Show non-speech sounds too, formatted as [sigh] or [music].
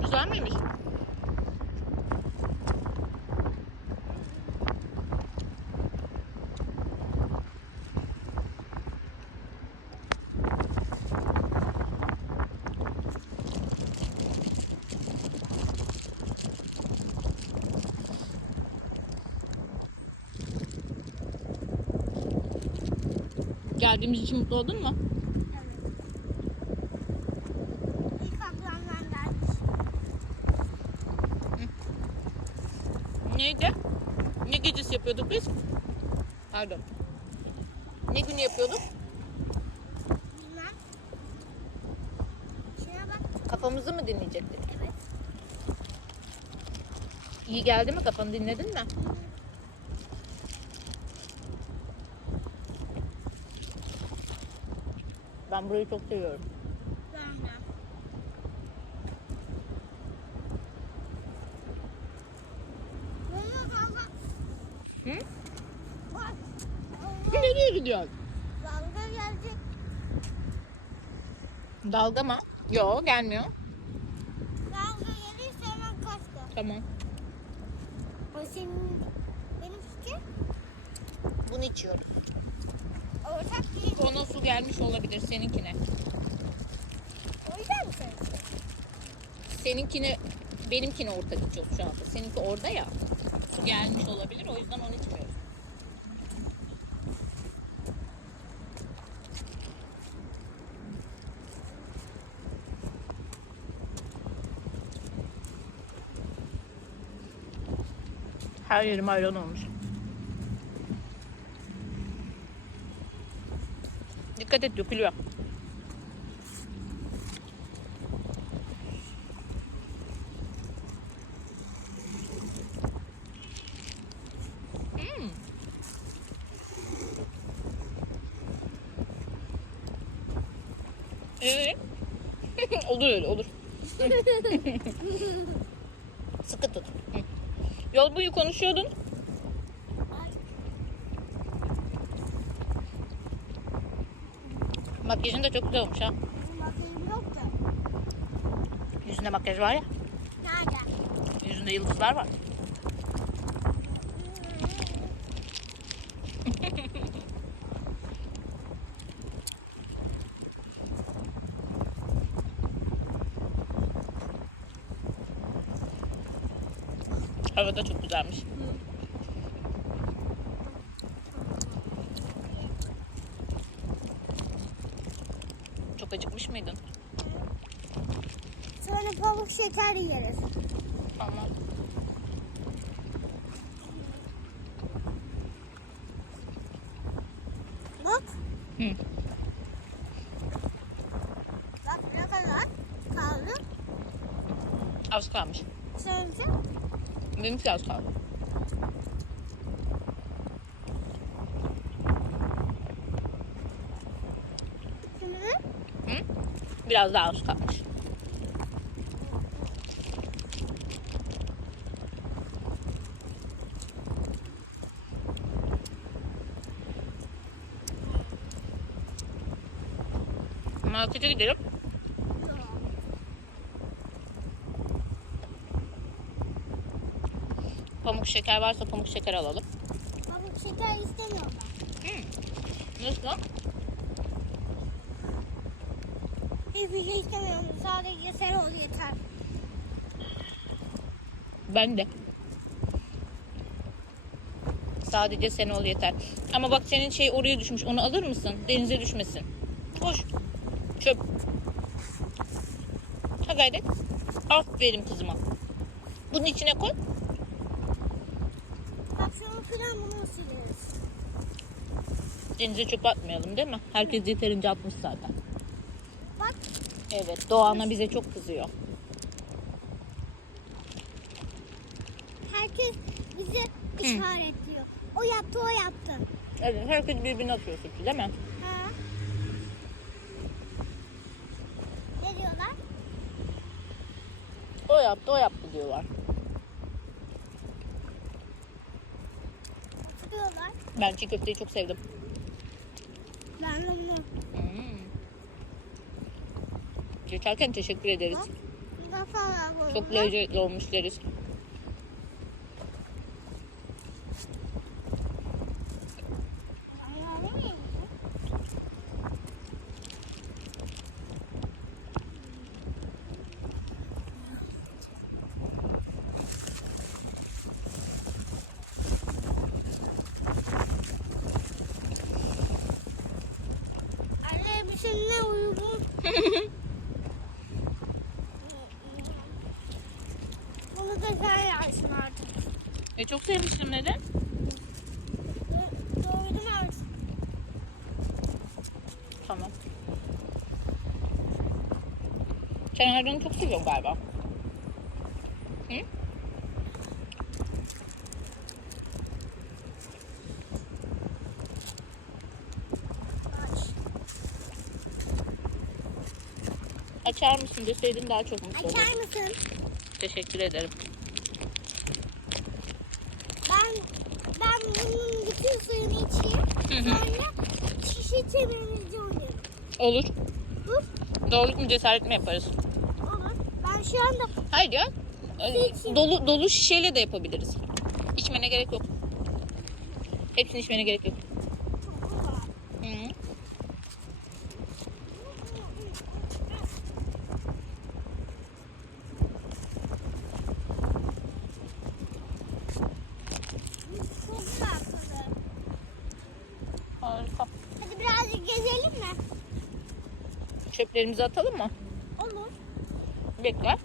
Güzel miymiş? Geldiğimiz için mutlu oldun mu? Evet. İlk ablamdan gelmiş. Neydi? Ne gecesi yapıyorduk biz? Pardon. Ne günü yapıyorduk? Bilmem. Şuna bak. Kafamızı mı dinleyecektik? Evet. İyi geldi mi kafanı dinledin mi? Ben burayı çok seviyorum. Ben de. Mama baba. Hı? Bak. Nereye gidiyorsun? Dalga gelecek. Dalga mı? Yok gelmiyor. Dalga gelirse hemen kaçtı. Tamam. O senin benim fikir. Bunu içiyoruz. Ortak değil. Ona su gelmiş olabilir seninkine. O yüzden mi sen? Seninkine benimkine ortak içiyoruz şu anda. Seninki orada ya. Su gelmiş olabilir o yüzden onu içmiyoruz. Her yerim ayran olmuş. Dikkat et dökülüyor. Hmm. Evet. [laughs] olur öyle olur. [laughs] Sıkı tut. Hı. Yol boyu konuşuyordun. Makyajın da çok güzel olmuş ha. Bakayım yok da. Yüzünde makyaj var ya. Nerede? Yüzünde yıldızlar var. Hava da çok güzelmiş. Çok acıkmış mıydın? Sonra pamuk şeker yeriz. Tamam. Bak. Hı. Bak ne kadar kaldı. Az kalmış. Sence? Benimki az kaldı. Hı? Biraz daha az kalmış. Markete gidelim. Pamuk şeker varsa pamuk şeker alalım. pamuk şeker istemiyorum ben. Nasıl? Hiçbir şey istemiyorum. Sadece sen ol yeter. Ben de. Sadece sen ol yeter. Ama bak senin şey oraya düşmüş. Onu alır mısın? Denize düşmesin. Koş. Çöp. Ha gayret. Aferin kızıma. Bunun içine koy. Kıran bunu sileriz. Denize çöp atmayalım değil mi? Herkes yeterince atmış zaten. Bak Evet. Doğan'a bize çok kızıyor. herkes bize işaretliyor. O yaptı o yaptı. Evet. Herkes birbirine atıyor suçu değil mi? Ha? Ne diyorlar? O yaptı o yaptı diyorlar. Diyorlar. Ben çiğ köfteyi çok sevdim. Ben de onu Hmm. Geçerken teşekkür ederiz. Çok lezzetli olmuş deriz. Anne bir seninle uygun. Bunu da sen yersin artık. E çok sevmiştim neden? Do- Doydum artık. Tamam. Sen ayranı çok seviyorsun galiba. Hı? Aç. Açar mısın deseydin daha çok mutlu olurdum. Açar mısın? Teşekkür ederim. Ben ben bunun bütün hı. Sonra şişe temizliği oynayayım. Olur. Dur. Doğruluk mu cesaret mi yaparız? Olur. Ben şu anda Hayır ya. Ee. Dolu dolu şişeyle de yapabiliriz. İçmene gerek yok. Hepsini içmene gerek yok. Hı. Çöplerimizi atalım mı? Olur. Bekle.